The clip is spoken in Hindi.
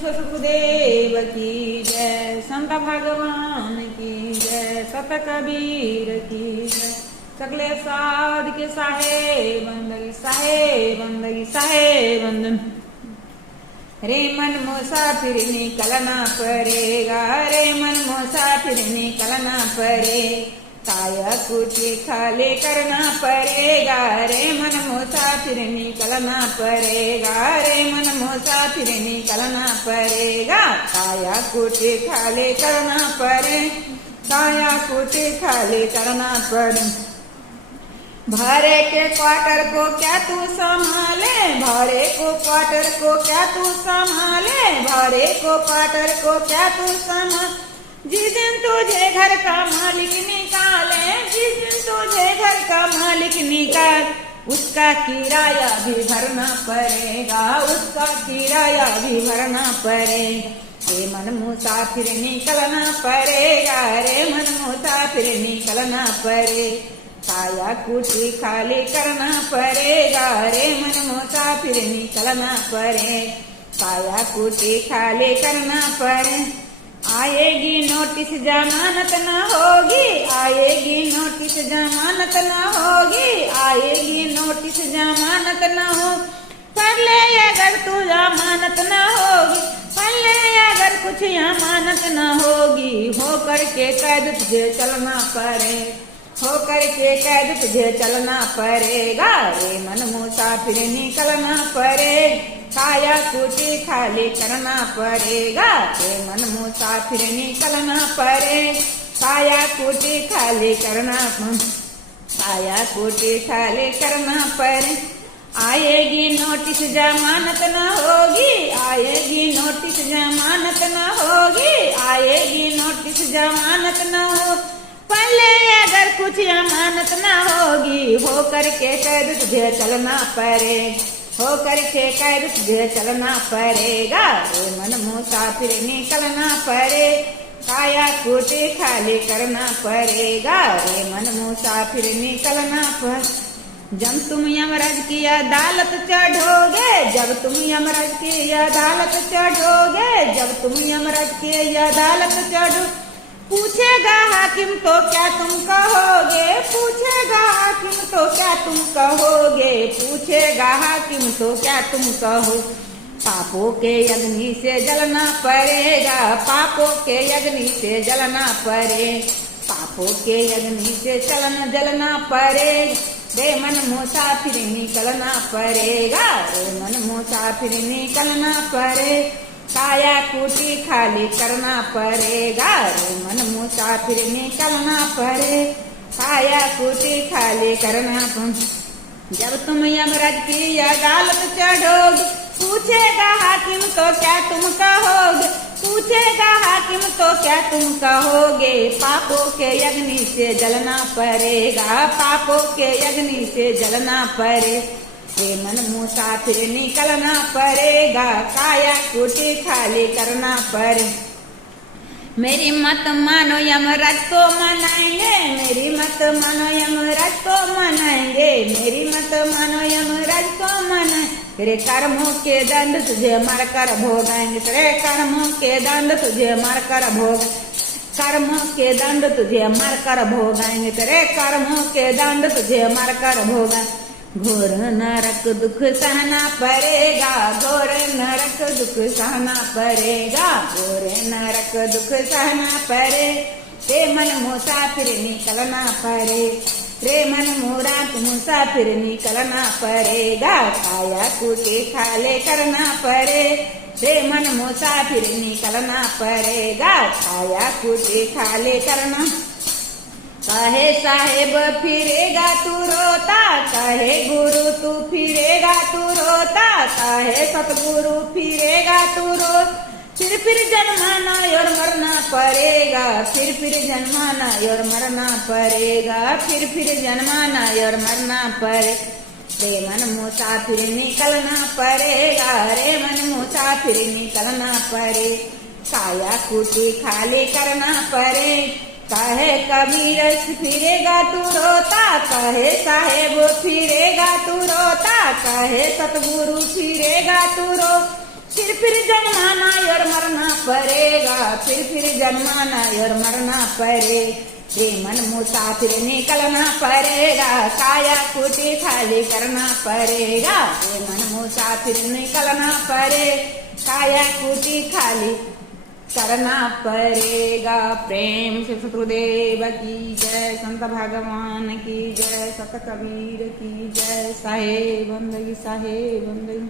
सुखदेव की जय, संत भगवान की जय, सत कबीर की जय। सकले साध के साहे बंदगी साहे बंदन। रे मन मुसाफिर निकलना पड़ेगा, रे मन मुसाफिर निकलना पड़े, काया कुटी खाली करना पड़ेगा, रे मन मुसाफिर निकलना पड़ेगा, रे मन मुसाफिर निकलना पड़ेगा, काया कुटी खाली करना पड़े, काया कुटी खाली करना पड़े। भाड़े के क्वार्टर को क्या तू संभाले, भाड़े को क्वार्टर को क्या तू संभाले, भाड़े को क्वार्टर को क्या तू संभाल। जिस दिन तुझे घर का मालिक निकाले, जिस दिन तुझे घर का मालिक निकाल, उसका किराया भी भरना पड़ेगा, उसका किराया भी भरना पड़ेगा। रे मन मुसाफिर निकलना पड़ेगा, रे मन मुसाफिर निकलना पड़े, काया कुटी खाली करना पड़ेगा, रे मन मुसाफिर निकलना पड़े, काया कुटी खाली करना पड़े। आएगी नोटिस जमानत न होगी, आएगी नोटिस जमानत न होगी, आएगी नोटिस जमानत न हो, पढ़ ले अगर तू जमानत न होगी, पढ़ ले अगर कुछ जमानत न होगी, हो करके कैद तुझे चलना पड़े, हो करके कैद तुझे चलना पड़ेगा, रे मन मुसाफिर निकलना पड़े, काया कुटी खाली करना पड़ेगा, रे मन मुसाफिर निकलना पड़े, काया कुटी खाली करना, काया कुटी खाली करना पड़े। आएगी नोटिस जमानत न होगी, आएगी नोटिस जमानत न होगी, आएगी नोटिस जमानत न हो, पहले अगर कुछ अमानत न होगी, हो करके कैद तुझे चलना पड़े, हो करके कैद तुझे चलना पड़ेगा, रे मन मुसाफिर निकलना पड़े, काया कुटी खाली करना पड़ेगा, रे मन मुसाफिर निकलना पड़े। जब तुम यमराज की अदालत चढ़ोगे, जब तुम यमराज की अदालत चढ़ोगे, जब तुम यमराज की अदालत चढ़ो, पूछेगा हाकिम तो क्या तुम कहोगे, पूछेगा हाकिम तो क्या तुम कहोगे, पूछेगा हाकिम तो क्या तुम कहो। पापों के अग्नि से जलना पड़ेगा, पापों के अग्नि से जलना पड़े, पापों के अग्नि से जलना पड़े, रे मन मुसाफिर निकलना पड़ेगा, रे मन मुसाफिर निकलना पड़े, काया कुटी खाली करना पड़ेगा, रे मन मुसाफिर निकलना पड़े, काया कुटी खाली करना पड़े। जब तुम यमराज की अदालत चढ़ोगे, पूछेगा हाकिम तो क्या तुम कहोगे, पूछेगा हाकिम तो क्या तुम कहोगे, पापों के अग्नि से जलना पड़ेगा, पापों के अग्नि से जलना पड़े, रे मन मुसाफिर निकलना पड़ेगा, काया कुटी खाली करना पड़े। मेरी मत मानो यमराज को मनाएंगे, मेरी मत मानो यमराज को मनाएंगे, मेरी मत मानो यमराज को मनाएंगे, तेरे कर्मों के दंड तुझे मार कर भोगाएंगे, तेरे कर्मों के दंड तुझे मार कर भोग, कर्मों के दंड तुझे मार कर भोगाएंगे, तेरे कर्मों के दंड तुझे मार कर भोगा। घोर नरक दुख सहना पड़ेगा, घोर नरक दुख सहना पड़ेगा, घोर नरक दुख सहना पड़े, रे मन मुसाफिर निकलना पड़े, रे मन मुसाफिर निकलना पड़ेगा, काया कुटी खाली करना पड़े, रे मन मुसाफिर निकलना पड़ेगा, काया कुटी खाली करना। कहे साहेब फिरेगा तू रोता, कहे गुरु तू फिरेगा तू रोता, कहे सतगुरु फिरेगा तू रो, फिर जन्माना और मरना पड़ेगा, फिर जन्माना और मरना पड़ेगा, फिर जन्माना और मरना पड़े, रे मन मुसाफिर निकलना पड़ेगा, रे मन मुसाफिर निकलना पड़े, काया कुटी खाली करना पड़े, कहे कबीर फिरेगा तू रोता, कहे साहेब फिरेगा तू रोता, कहे सतगुरु फिरेगा तू रो, फिर जन्माना और पड़ेगा, फिर जन्माना और मरना पड़े। प्रेमन मुसाफिर निकलना पड़ेगा, काया कुटी खाली करना पड़ेगा। प्रेमन मुसाफिर निकलना पड़े, काया कुटी खाली करना पड़ेगा। प्रेम से सतगुरुदेव की जय, संत भगवान की जय, सत कबीर की जय। साहेब बंदगी, साहेब बंदगी।